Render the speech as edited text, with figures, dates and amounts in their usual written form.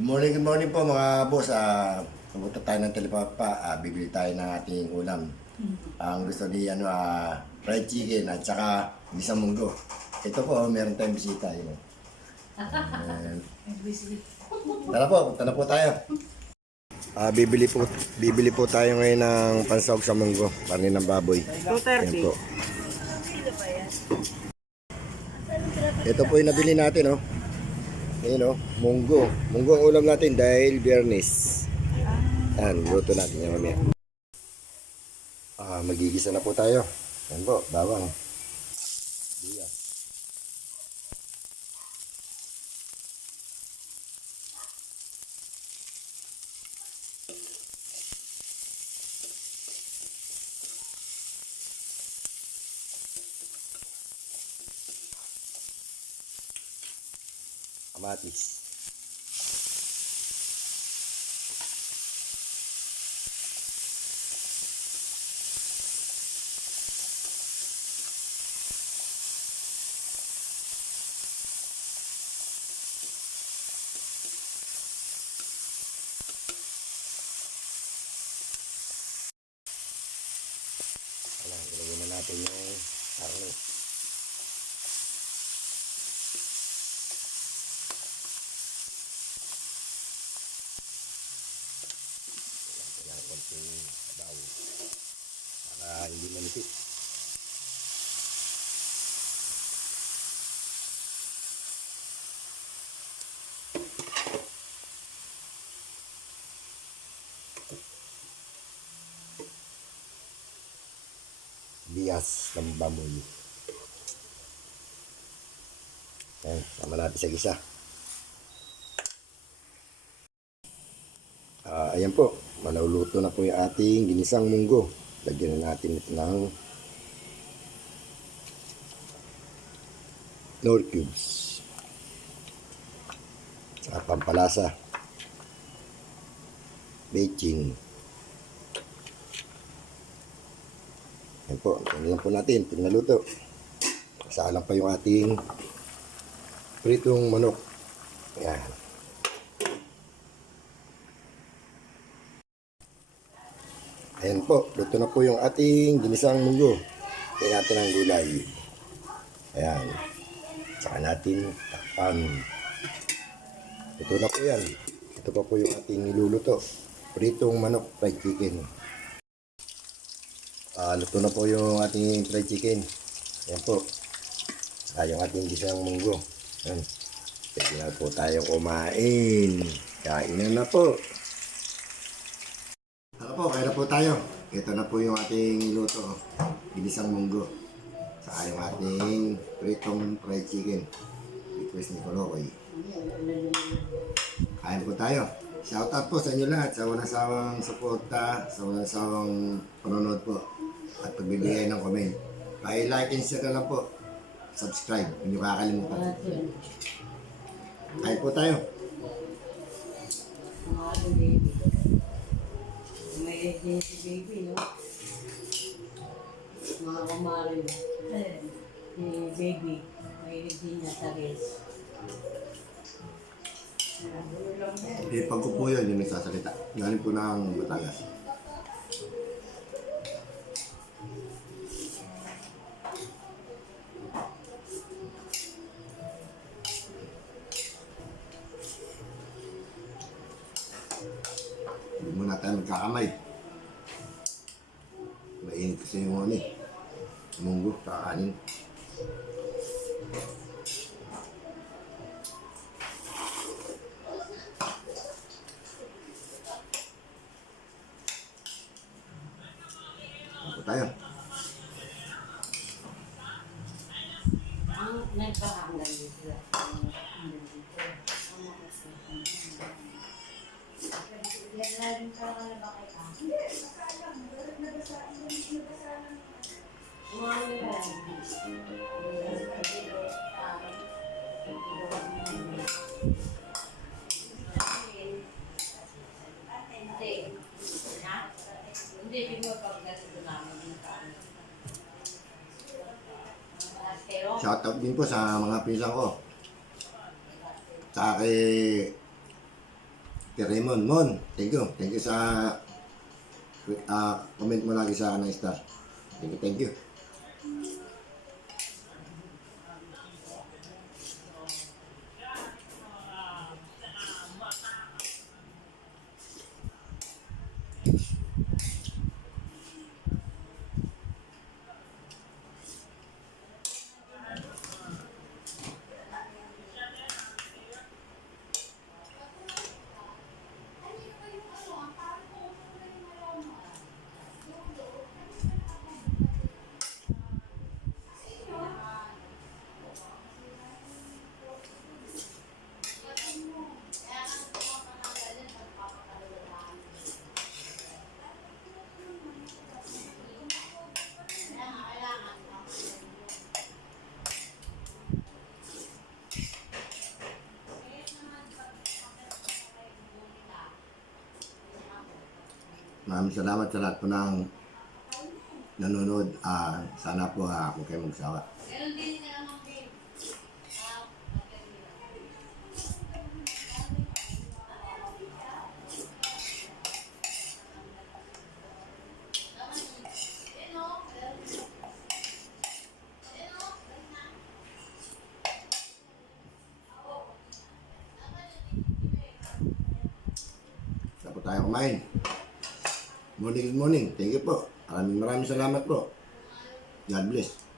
Good morning po mga boss. Pupunta tayo ng Talipapa. Bibili tayo ng ating ulam. Ang gusto di fried chicken at saka isang munggo. Ito po, meron tayong bisita. Yun. Tara po, punta na po tayo. Bibili po tayo ngayon ng pansahog sa munggo. Panin ng baboy. 230. Po. Ito po yung nabili natin, oh. Ayan, oh, munggo. Munggo ang ulam natin dahil Biyernes. Ayan, luto natin yan mamaya. Magigisa na po tayo. Ayan po, bawang. Biyas. Kamatis. Ayan, ilagay na natin yung karne. Kailangan konting sabaw para hindi manipis. Bias ng baboy. Ayan, sama natin sa gisa. Ayan po, maluluto na po yung ating ginisang munggo. Lagyan na natin ito ng Knorr cubes. Sa pampalasa. Baking. Ayan po, tingnan lang po natin, pinaluto. Kasalang pa yung ating pritong manok. Ayan. Ayan po, luto na po yung ating ginisang munggo. Kaya natin ang gulay. Ayan. Saka natin takpan. Luto na po yan. Ito pa po yung ating niluluto. Pritong manok, fried chicken. Luto na po yung ating fried chicken. Ayan po. Saka yung ating gisang munggo. Ayan. Pwede na po tayong kumain. Kainan na po. Tara po, kaya na po tayo. Ito na po yung ating niluto. Ginisang munggo. Saka yung ating pritong fried chicken. Request ni Kolokoy. Kain po tayo. Shoutout po sa inyo lahat sa walang sawang suporta, sa walang sawang panonood po. At pagbibigay ng comment. Pa-like and share na lang po. Subscribe, hindi nyo kakalimutan. Kain po tayo. May din si baby, no? Mga kumarin. Si baby, may din niya tagis. Pag ko po yun, yung nagsasalita. Galing po ng Batangas. Hindi muna tayo magkakamay. Mainit kasi yung munggo, kakanin. Ako tayo. Ang nagpahanggan dito. Hindi, bigla pag ganito namin yung kaano. Shoutout din po sa mga pinsan ko. Sa kay Kay Raymond, Mon, thank you. Thank you sa comment mo lagi sa akin ng star. Thank you, thank you. Maraming salamat sa lahat po ng nanonood. Sana po huwag kayo magsawa. Tapos tayo kumain. Morning, good morning. Thank you po. Maraming salamat po. God bless.